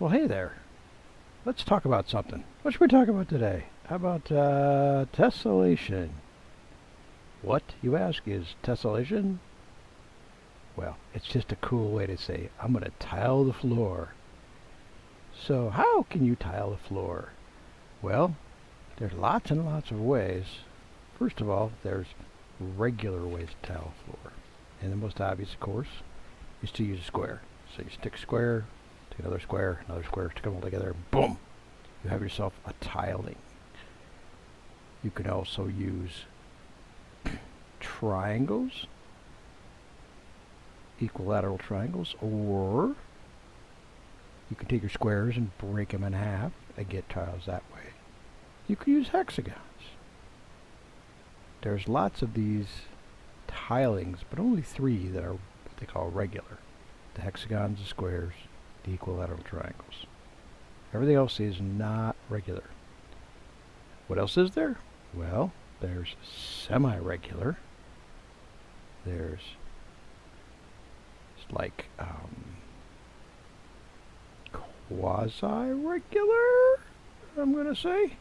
Well, hey there. Let's talk about something. What should we talk about today? How about tessellation? What, you ask, is tessellation? Well, it's just a cool way to say I'm going to tile the floor. So, how can you tile the floor? Well, there's lots and lots of ways. First of all, there's regular ways to tile the floor. And the most obvious, of course, is to use a square. So you stick a square, take another square, stick them all together, boom! You have yourself a tiling. You can also use triangles, equilateral triangles, or you can take your squares and break them in half and get tiles that way. You can use hexagons. There's lots of these tilings, but only three that are what they call regular. The hexagons, the squares, the equilateral triangles. Everything else is not regular. What else is there? Well, there's semi-regular. There's like quasi-regular, I'm going to say.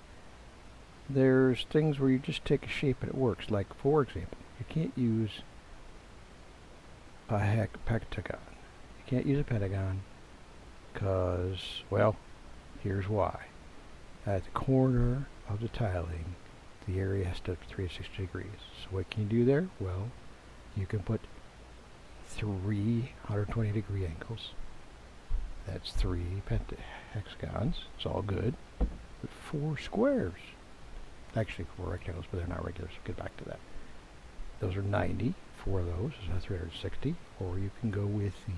There's things where you just take a shape and it works. Like, for example, you can't use a pentagon. You can't use a pentagon because, well, here's why. At the corner of the tiling, the area has to be 360 degrees. So what can you do there? Well, you can put 320 degree angles. That's three hexagons. It's all good. But four squares. Actually, four rectangles, but they're not regular, so get back to that. Those are 90. Four of those is 360. Or you can go with the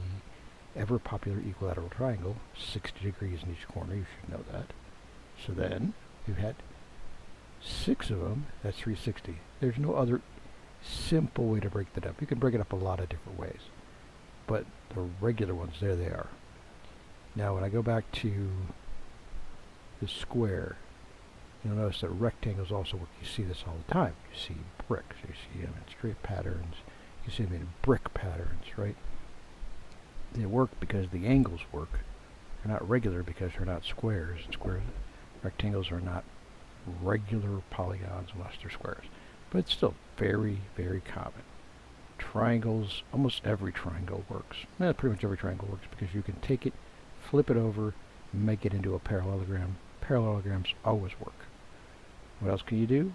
ever popular equilateral triangle, 60 degrees in each corner. You should know that. So then, you had 6 of them, that's 360. There's no other simple way to break that up. You can break it up a lot of different ways. But the regular ones, there they are. Now when I go back to the square, you'll notice that rectangles also work. You see this all the time. You see bricks, you see them in straight patterns, you see them in brick patterns, right? They work because the angles work. They're not regular because they're not squares. Rectangles are not regular polygons unless they're squares. But it's still very, very common. Triangles, almost every triangle works. Pretty much every triangle works because you can take it, flip it over, make it into a parallelogram. Parallelograms always work. What else can you do?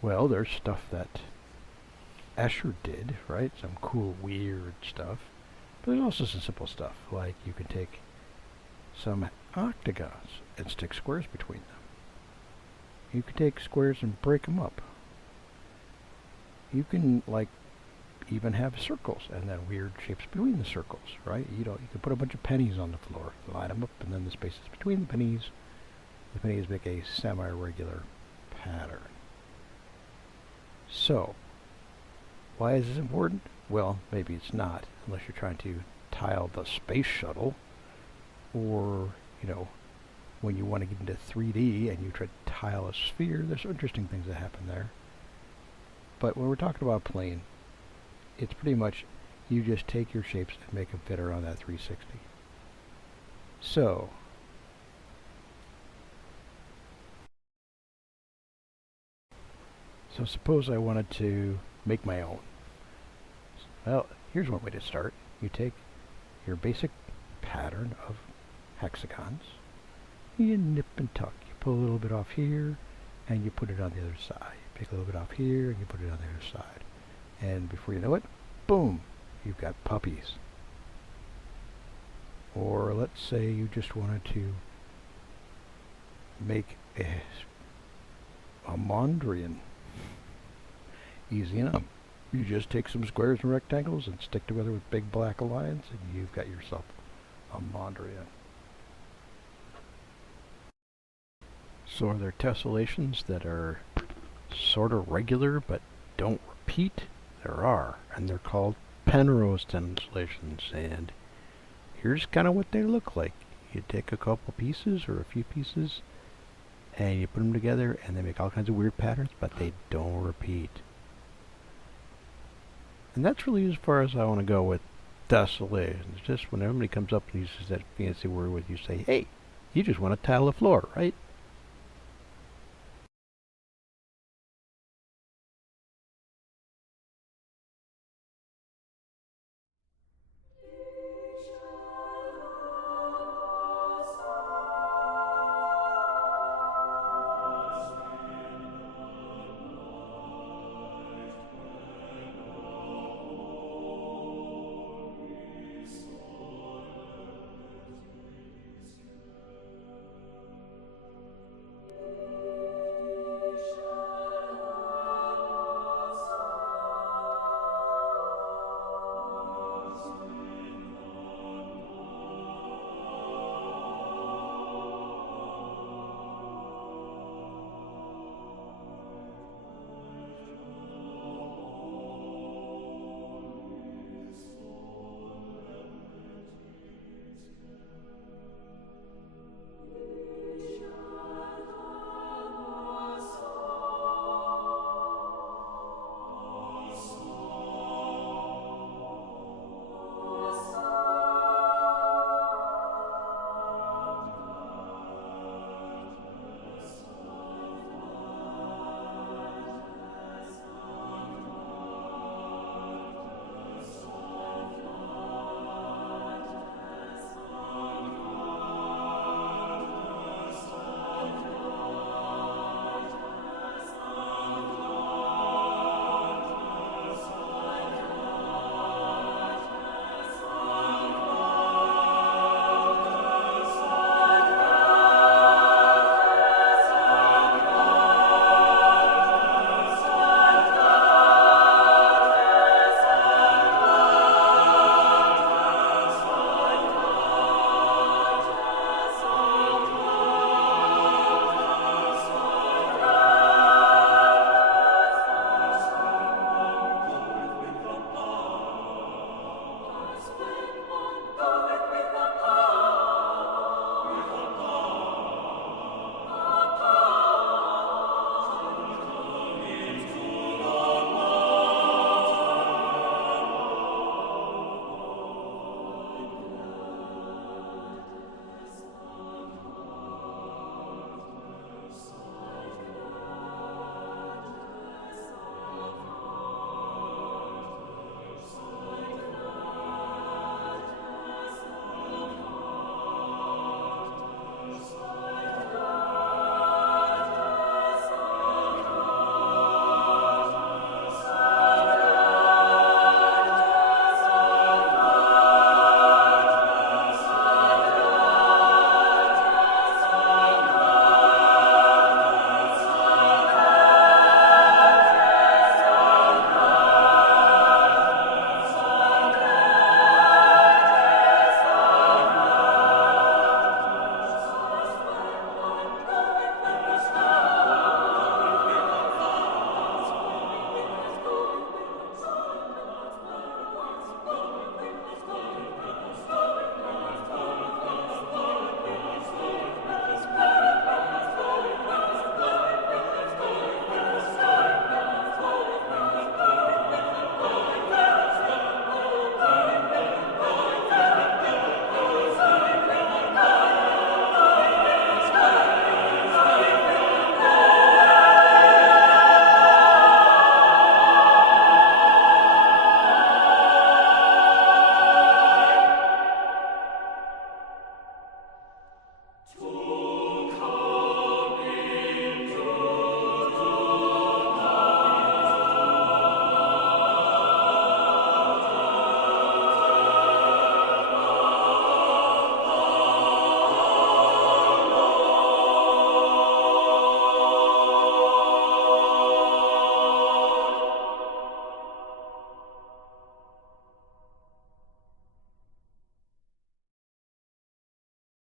Well, there's stuff that Escher did, right? Some cool, weird stuff. But there's also some simple stuff, like you can take some octagons and stick squares between them. You can take squares and break them up. You can, like, even have circles and then weird shapes between the circles, right? You can put a bunch of pennies on the floor, line them up, and then the spaces between the pennies make a semi-regular pattern. So, why is this important? Well, maybe it's not, unless you're trying to tile the space shuttle, or, when you want to get into 3D and you try to tile a sphere, there's some interesting things that happen there. But when we're talking about plane, it's pretty much you just take your shapes and make them fit around that 360. So, suppose I wanted to make my own. Well, here's one way to start. You take your basic pattern of hexagons, you nip and tuck. You pull a little bit off here, and you put it on the other side. You pick a little bit off here, and you put it on the other side. And before you know it, boom, you've got puppies. Or let's say you just wanted to make a Mondrian. Easy enough. You just take some squares and rectangles and stick together with big black lines, and you've got yourself a Mondrian. So are there tessellations that are sort of regular but don't repeat? There are, and they're called Penrose stencilations, and here's kind of what they look like. You take a couple pieces or a few pieces and you put them together and they make all kinds of weird patterns, but they don't repeat. And that's really as far as I want to go with tessellation. It's just when everybody comes up and uses that fancy word with you say, hey, you just want to tile the floor, right?